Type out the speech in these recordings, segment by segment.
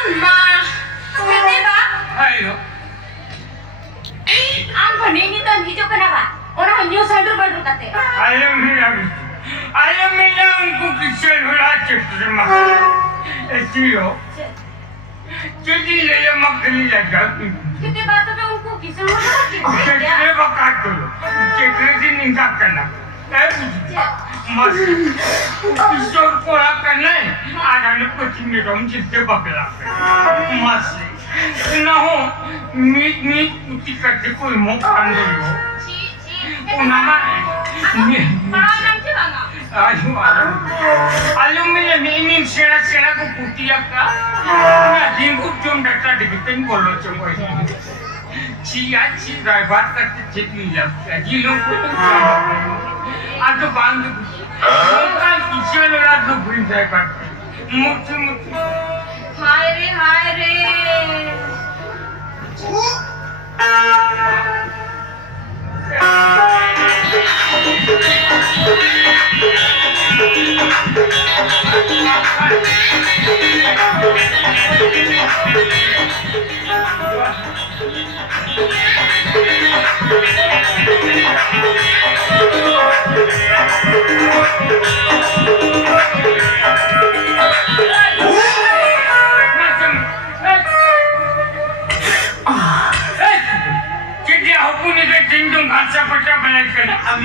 Ma, kete ba? Ayo. Ang paning ito hijau kenapa? Orang new center baru kate. Alam nila ang kukisyan wala terima. Etiyo. Jadi dia makan lagi. Kete ba to unko kisan wala kete. Cekre bakat dulu. Cekre din ningkat kena. Mas kukisyan kola kena. Ada ni kucing ni dong cipta bakla. Mas. Naho meat uti kate koi mo kandelo. Nama ni. Parang sila nga. Alam mo ini sena ko putiya ka. Na dingkup jom data dikitin bolo chamo. Chia driver करते चेतनी जब जिलों को आतो बांध का किसी लोग तो भूल जाए करते मुट्ठी हाय रे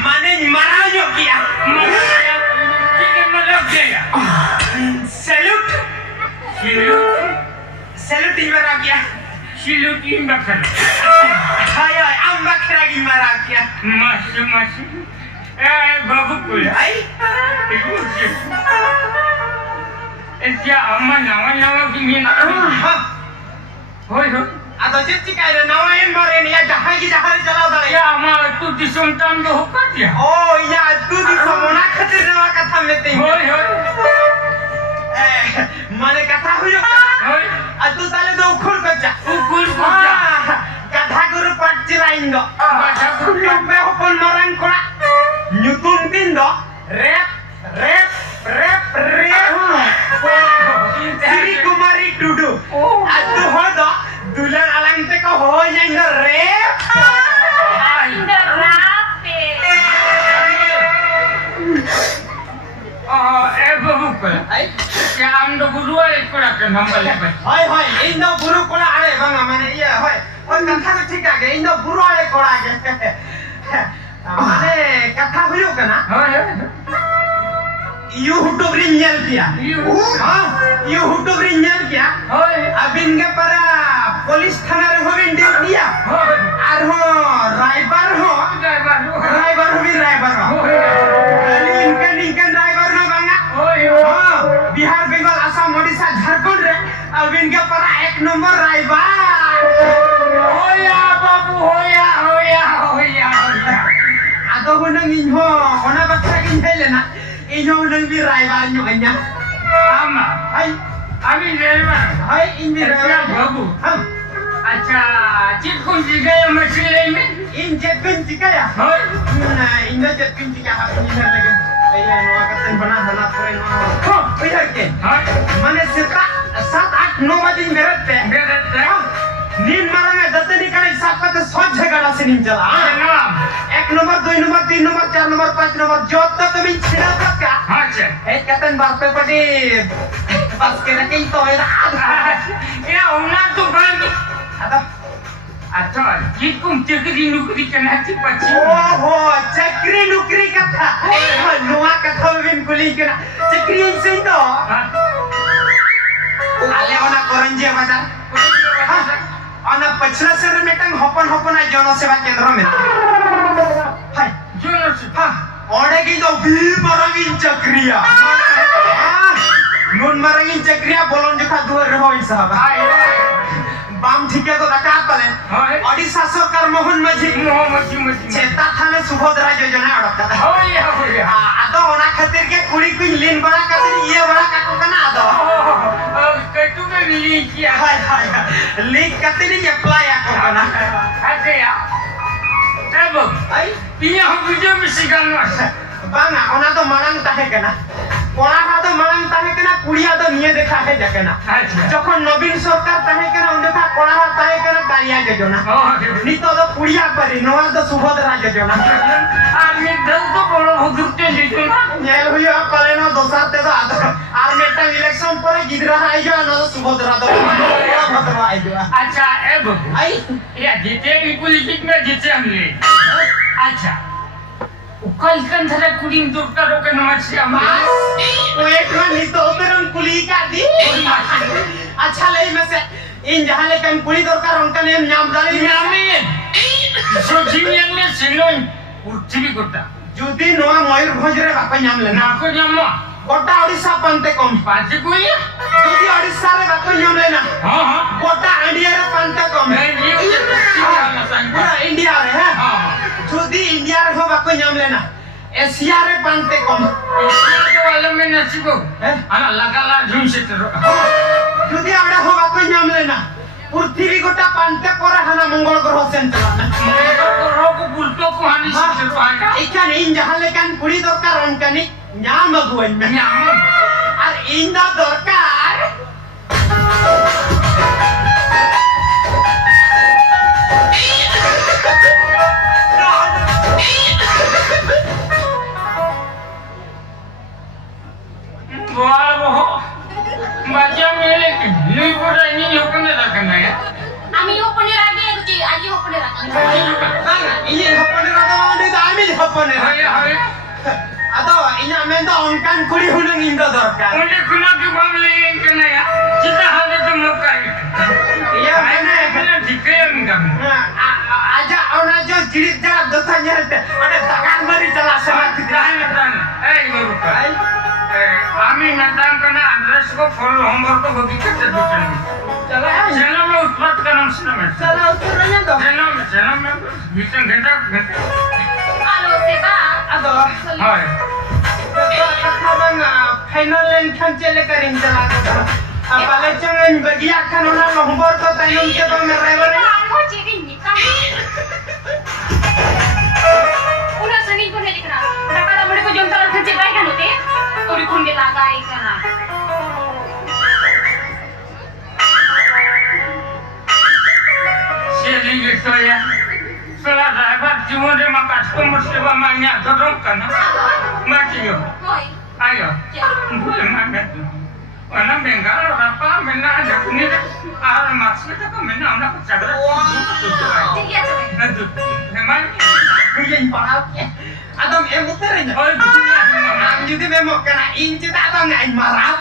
माने मरा जो किया मतलब क्या सैल्यूट मरा किया सैल्यूट बखर हाय हम बखरा की मरा किया मस्त बाबू को आई क्या अम्मा नवा की मीना होय atau cik ada nawain bare ni ya jahai jalan dah ya amal tu disontam do hokat ya oh iya tu di samona khatir nawa katha mete hoy mane katha huyo hoy atu tale do ukhul kacha katha guru pat chilain do katha guru me hopon marang kora nyutun tin do rap Siri Kumari Dudu atu hodo dulan alang te ko ho yang rap babu ko ai kya amdo guru ale kora ke nambal hoy indo guru kora ale bang mane iya hoy katha ko thik age indo guru ale kora age mane katha huyo kana YouTube rin nyal kiya YouTube rin nyal kiya abin ke para police thana re hobin de diya ar ho driver ho linkan driver no banga Bihar Bengal Assam Odisha Jharkhand re abin ke para ek number driver hoya babu hoya ado hunang inho ona baksa kin helena inyo nang bi driver nyo kanya ama hai ami driver hai in bi driver babu अच्छा chit कौन सी गया मछली में इन chit कौन सी गया हो ना इन chit कौन सी क्या हाथ में लगे ये नो कतन बना हना पूरे नो हो इधर के माने सेता 7-8-9 बजे बेरते नींद मारेंगे दत्तनी करे साफ का तो 100 झगड़ा से नींद चला एक number 2 number 3 number 4 number 5 number जो तक तुम छिड़ा तक का अच्छा एक कतन बात पे पड़ी बस के रखे तो है ये उना तो बंद atau jikum cekri nukri kena cipaci cekri nukri kata nuwa kata win kuling kena cekri yang sendo ale ona koranji baca ona pachla sere metang hopon aja jono seva kendra met hai jono ha ode kindo bi marangin cekriya nun marangin cekriya bolon jukha duar rehoi sahaba बाम ठीक है तो रखा पले ओडिशा सरकार मोहन माझी चेता थाने सुभद्रा योजना अडकता आदो ओना खातिर के कुड़ी कुई लीन बड़ा खातिर ये बड़ा काको कना आदो कटु में ली किया हाय लीक खातिर के अप्लाई आको कना अच्छा या तब आई पिया हम वीडियो में सिखानो बांगा ओना तो मारंग ताहे कना कोड़ा हाथ मांग ताहे के ना कुड़िया तो निये देखा है जके ना जखन नवीन सरकार ताहे के ना उन्हें था कोड़ा हाथ ताहे के ना कालिया योजना नितो तो कुड़िया परी नवा तो सुभद्रा योजना আমি দেও তো বড় হুজুরকে দিতে नेल हुआ पले ना दोसार ते तो आर मेटा इलेक्शन पर गिदरा आई जो ना तो सुभद्रा तो भद्रा आई जो আচ্ছা এ বাবু आई या जीते भी पॉलिटिक्स में जीते हमने अच्छा कल थारा कुड़िन दरकार ओके नमस्ते बस वो एक ना नितो उतरन कुली का दी अच्छा ले में से इन जहां ले कन कुली दरकार उनका नेम नाम दानी नामे सो जीवन में सिलोन उठबी गोटा जुदी नवा मयूरभंज रे बापा नाम लेना नाको जम्मा गोटा ओडिसा पंते कम पाजे कोई जुदी ओडिसा रे बापा नाम लेना हां हां गोटा इंडिया रे पंते कम पूरा इंडिया रे है हां जुदी इंडिया रे हो बापा नाम लेना एशिया रे पंते कम एशिया के वाले में नसीबो अना लगाला झुम से जुदी आवड़ा हो बापा नाम लेना पृथ्वी गोटा पंते पर हना मंगल ग्रह सेंटर रोग बुलतो को हानि से रोहागा इखान इन जहां लेकन कुड़ी दरकार उनकानी नाम अगुवन में नाम আর ইন্দা দরকার वाह বাচ্চা মেলে লুই পড়া নি ওখানে রাখনা है আমি ওপনে রাখি এগুছি আজি ওপনে রাখি ini hapone rada ni dami hapone हाय हाय atau ini amenda onkan kuri hunang inda dorkar उन्हें खुना की बाबले करना है जितना हाले तो मौका है iya mana मैंने दिखे enggak aja ona jo jirit ja dosanya ada takar mari cala sama kita eh baru kan আমি मैदान करना एड्रेस को फॉलो होमवर्क को बगी करते दूसरे cala चैनल में उत्पाद का नाम सुना मैं cala uturnya dong चैनल में बीच घंटा আলো সেবা atau hi kadang final len kan cele karin cala apalagi jangan bagi akan orang nomor to tayong ke to merewa আমি চিনি নিকাম উনা সঙ্গী কোনে লিখনা টাকা দামড়ে কো জমতাল খাচ্ছে বাই কেন তে ওরি খুন্ডে লাগাই কেনা शेली गिटोया सोला ड्राइवर जीवन रे मा कस्टमर सेवा मांगया तो करना माटियो হই ayo bulan mana orang Bengal apa mana ada kuning ar maksudnya kan mana orang percaya ঠিক আছে nanti memang Kuyen parau atau em uternya oh dunia ang jadi memo kena inci tak atau nggak marat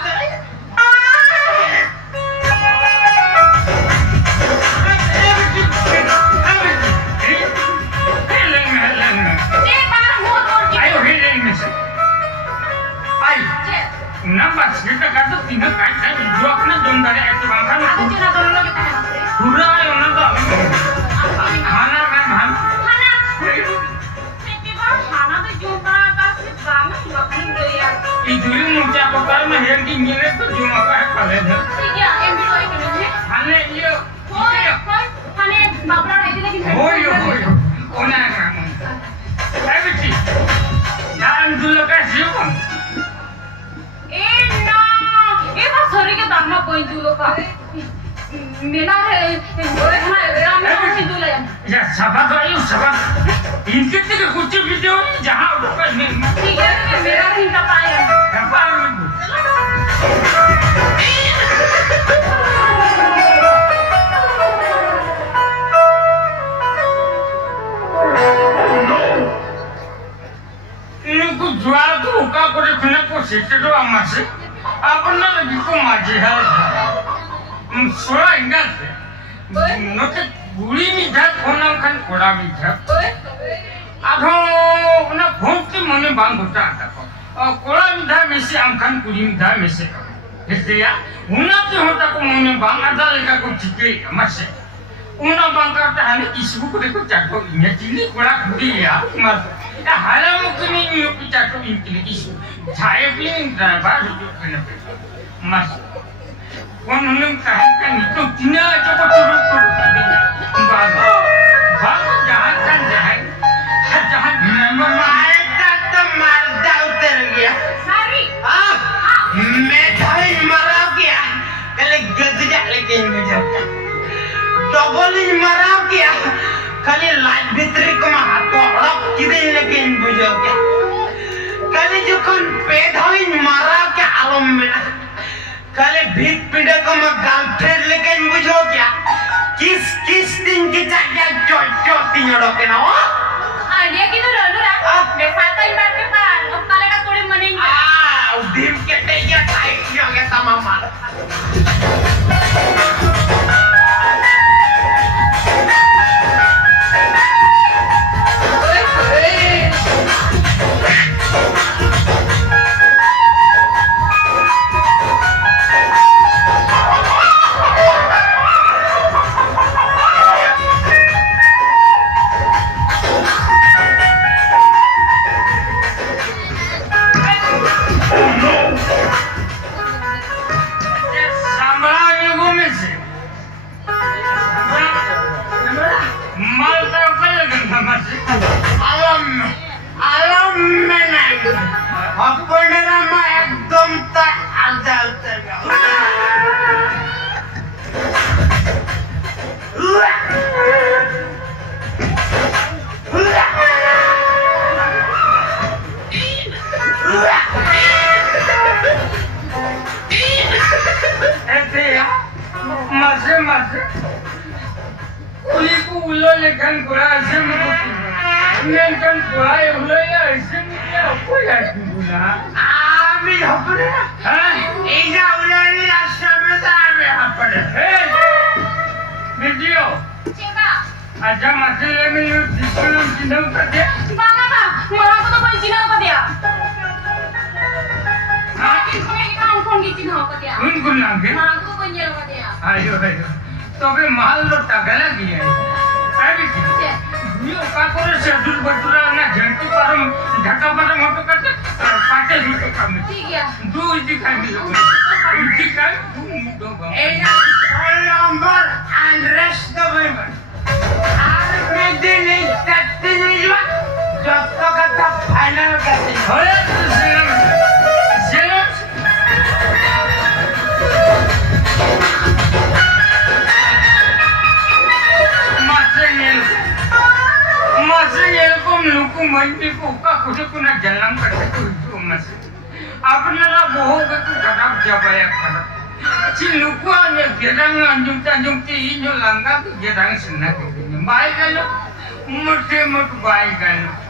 যে বার মোর মোর কি ayo hilang misi ayo যে nampak kita kata tinggal kaca dua kena jom dari itu bangkan আগে চনা দরলো কে তাহে আছে pura yang naga আমি mana kan han খানা সেটিবা খানা তো জোমরা কাছে বাম লক্ষণ লইয়া itu yang muncak kota mah yang tingginya tuh cuma kayak kalian ঠিক আছে এমবি কই কেন হে aneh iya কই কই খানে বাবলা রাইতে কিন্তু oh iya ona kamu ayo sih jangan dulu kasih kan এ না এবা শরীরে দামা কই দুলো কা মেলা রে ওরে খানা রাম রাম দুলে ya sabar ayo sabar ini kita kucing video jangan lupa nih ঠিক আছে মেলা হিংটা পায় apa ini ku jual tuh muka aku di kena posisi doang masih apa lagi ku masih hal soalnya enggak sih nanti buli mijat orang kan kurang mijat ওই aduh na bhonti mone bang gota ata ko kurang mijat mesi amkan kuri mijat mesi gitu ya unati hota ko mone bang ada leka ko cike masih una bang kata hani isu ko ko cakko inya cili kurang kuri ya mas ya halam mungkin ini cakko ini isu saya pilih driver itu kena mas Konon kahitkan itu tidak cukup turut bagus jahat kan jahat jahat memang Mereka tuh mardau tergia সারি ah इन मराव किया खाली light भितरी को हाथ हड़प किदें लेकिन बुझो के खाली जोखन पेधा इन मराव के आलम में ना खाली भीत पीड़े को गर्लफ्रेंड लेकिन बुझो क्या किस दिन की चाहिए चोट तीनों के ना वो आइडिया की तो रोलू रा बेसाता ही बात के पार अब काले का कोड़ी मनेंगे भीम के टेया टाइट हो गया तमाम मार अच्छा मसाले में ये चिकन चिंदम कर दे बाबा मोरा को तो कोई चिन्ह को दिया हाँ कौन की चिन्ह को दिया उनको नाम के मोरा को कोई चिन्ह को दिया आयो तो भी माल लो टगला किया है भी ये का करे से दूर बटुरा ना झंटी परम ढका परम मोटो करते पाटे रूट काम ठीक है दो दिखाई मिलो दिखाई दो ए नंबर एड्रेस द वेबर मैं दिन तक नहीं हुआ जब तक का फाइनल करते होया सेलम मासे को लुकु मंडी को का कुछ कुना जलम करते को मसे आपनाला बोहोगे को खराब जबाया खराब ची लुकु ने गेरंग अंजुमती इनो लंगा गेरंग सन्ना के बाई गलो मोटे मोट बाई गलो